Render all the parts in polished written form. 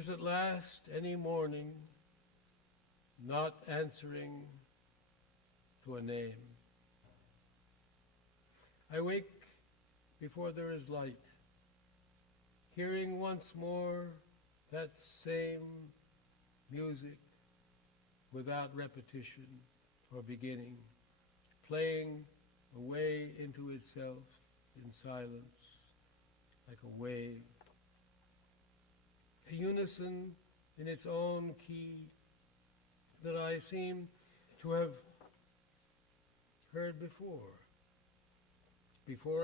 is at last any morning, not answering to a name. I wake before there is light, hearing once more that same music without repetition or beginning, playing away into itself in silence like a wave, a unison in its own key that I seem to have heard before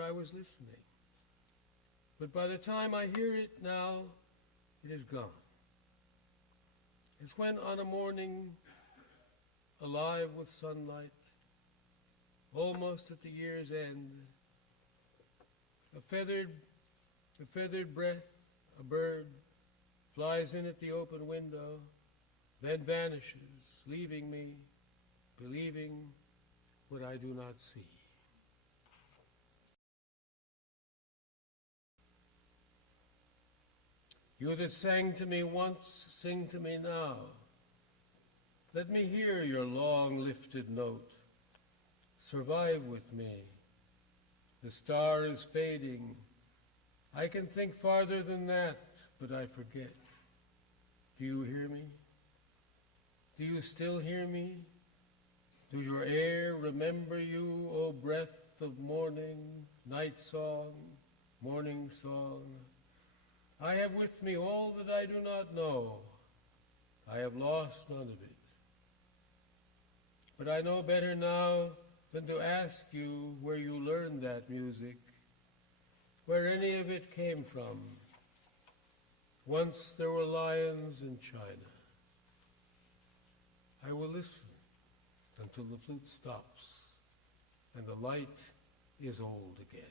I was listening. But by the time I hear it now, it is gone. It's when on a morning, alive with sunlight, almost at the year's end, a feathered breath, a bird, flies in at the open window, then vanishes, leaving me believing what I do not see. You that sang to me once, sing to me now. Let me hear your long lifted note. Survive with me. The star is fading. I can think farther than that, but I forget. Do you hear me? Do you still hear me? Does your air remember you, O breath of morning, night song, morning song? I have with me all that I do not know. I have lost none of it. But I know better now than to ask you where you learned that music, where any of it came from. Once there were lions in China. I will listen until the flute stops and the light is old again.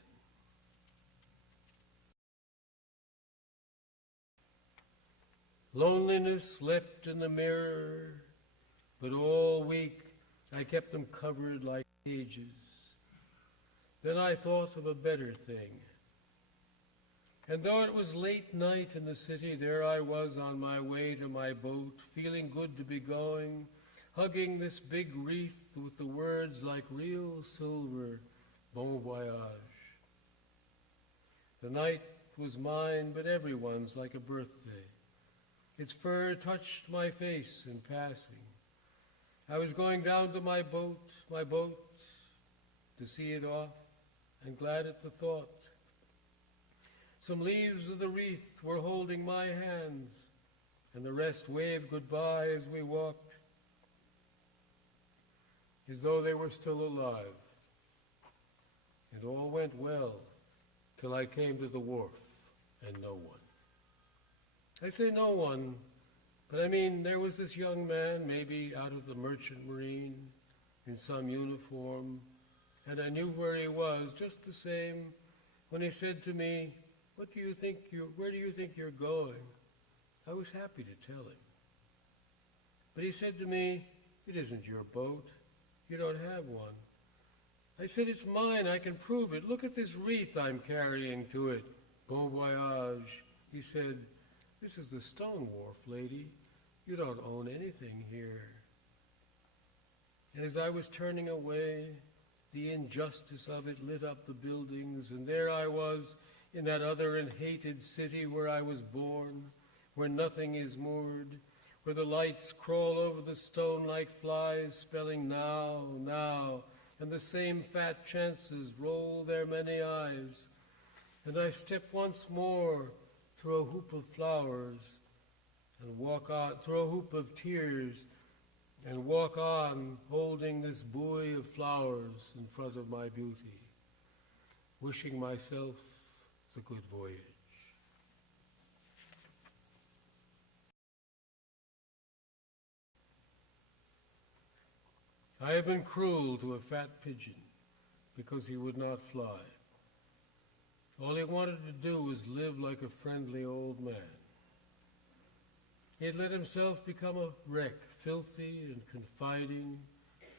Loneliness leapt in the mirror, but all week I kept them covered like cages. Then I thought of a better thing. And though it was late night in the city, there I was on my way to my boat, feeling good to be going, hugging this big wreath with the words like real silver, bon voyage. The night was mine, but everyone's like a birthday. Its fur touched my face in passing. I was going down to my boat, to see it off, and glad at the thought. Some leaves of the wreath were holding my hands, and the rest waved goodbye as we walked, as though they were still alive. It all went well till I came to the wharf, and no one. I say no one, but I mean there was this young man, maybe out of the merchant marine, in some uniform, and I knew where he was just the same when he said to me, where do you think you're going? I was happy to tell him. But he said to me, it isn't your boat. You don't have one. I said, it's mine. I can prove it. Look at this wreath I'm carrying to it. Bon voyage. He said, this is the stone wharf, lady. You don't own anything here. And as I was turning away, the injustice of it lit up the buildings, and there I was in that other and hated city where I was born, where nothing is moored, where the lights crawl over the stone like flies, spelling now, now, and the same fat chances roll their many eyes. And I step once more through a hoop of flowers and walk on, through a hoop of tears, and walk on holding this buoy of flowers in front of my beauty, wishing myself the good voyage. I have been cruel to a fat pigeon because he would not fly. All he wanted to do was live like a friendly old man. He had let himself become a wreck, filthy and confiding,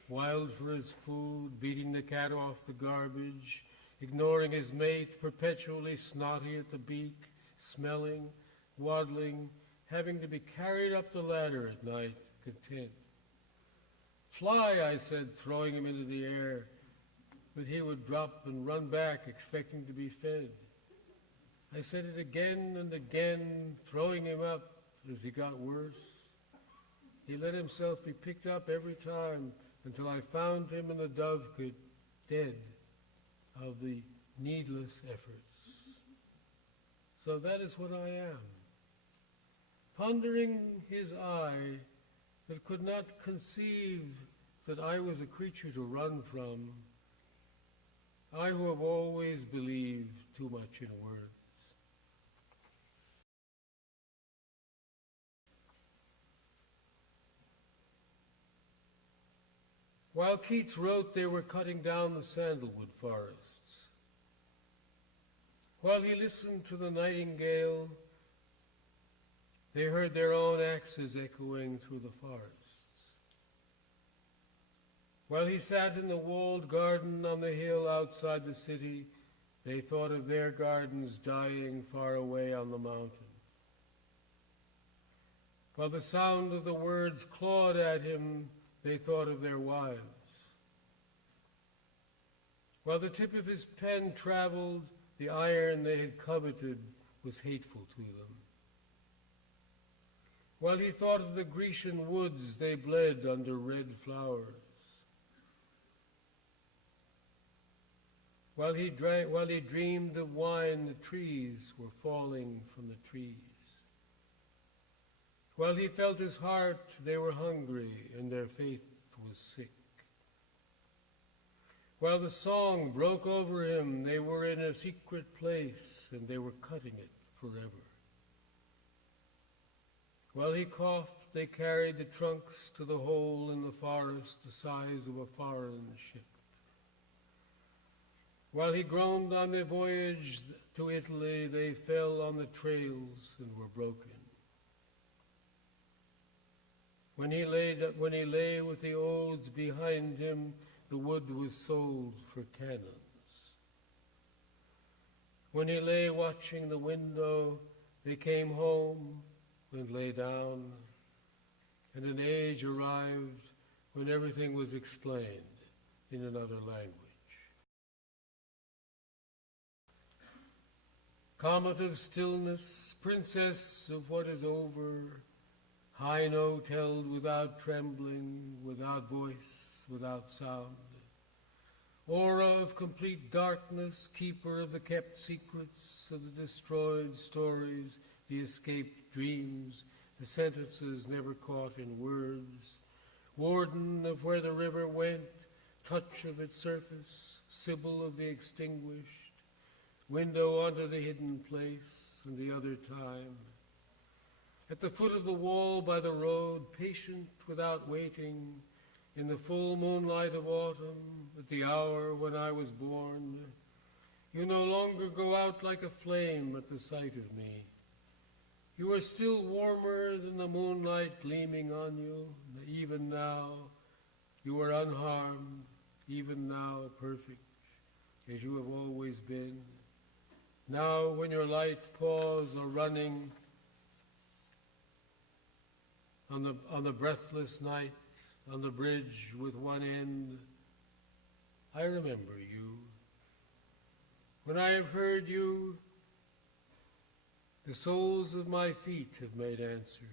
wild for his food, beating the cat off the garbage, ignoring his mate, perpetually snotty at the beak, smelling, waddling, having to be carried up the ladder at night, content. Fly, I said, throwing him into the air, but he would drop and run back, expecting to be fed. I said it again and again, throwing him up as he got worse. He let himself be picked up every time until I found him in the dove cote, dead of the needless efforts. So that is what I am. Pondering his eye that could not conceive that I was a creature to run from, I who have always believed too much in words. While Keats wrote, they were cutting down the sandalwood forests. While he listened to the nightingale, they heard their own axes echoing through the forests. While he sat in the walled garden on the hill outside the city, they thought of their gardens dying far away on the mountain. While the sound of the words clawed at him, they thought of their wives. While the tip of his pen traveled, the iron they had coveted was hateful to them. While he thought of the Grecian woods, they bled under red flowers. While he dreamed of wine, the trees were falling from the trees. While he felt his heart, they were hungry and their faith was sick. While the song broke over him, they were in a secret place and they were cutting it forever. While he coughed, they carried the trunks to the hole in the forest the size of a foreign ship. While he groaned on their voyage to Italy, they fell on the trails and were broken. When he lay with the odes behind him, the wood was sold for cannons. When he lay watching the window, they came home and lay down, and an age arrived when everything was explained in another language. Comet of stillness, princess of what is over, high note held without trembling, without voice, without sound. Aura of complete darkness, keeper of the kept secrets, of the destroyed stories, the escaped dreams, the sentences never caught in words. Warden of where the river went, touch of its surface, sibyl of the extinguished, window onto the hidden place and the other time. At the foot of the wall by the road, patient without waiting, in the full moonlight of autumn, at the hour when I was born, you no longer go out like a flame at the sight of me. You are still warmer than the moonlight gleaming on you. Even now, you are unharmed, even now perfect, as you have always been. Now, when your light paws are running on the breathless night, on the bridge with one end, I remember you. When I have heard you, the soles of my feet have made answer.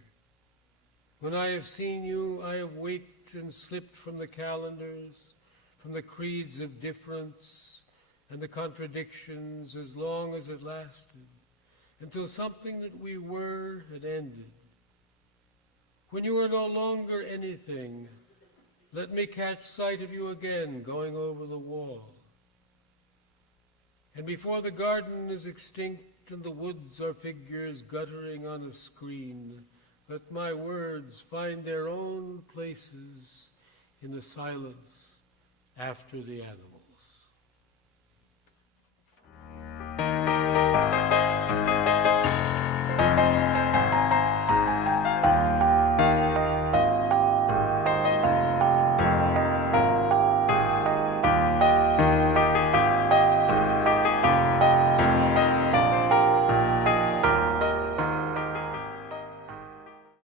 When I have seen you, I have waked and slipped from the calendars, from the creeds of difference and the contradictions as long as it lasted, until something that we were had ended. When you are no longer anything, let me catch sight of you again going over the wall. And before the garden is extinct and the woods are figures guttering on a screen, let my words find their own places in the silence after the animals.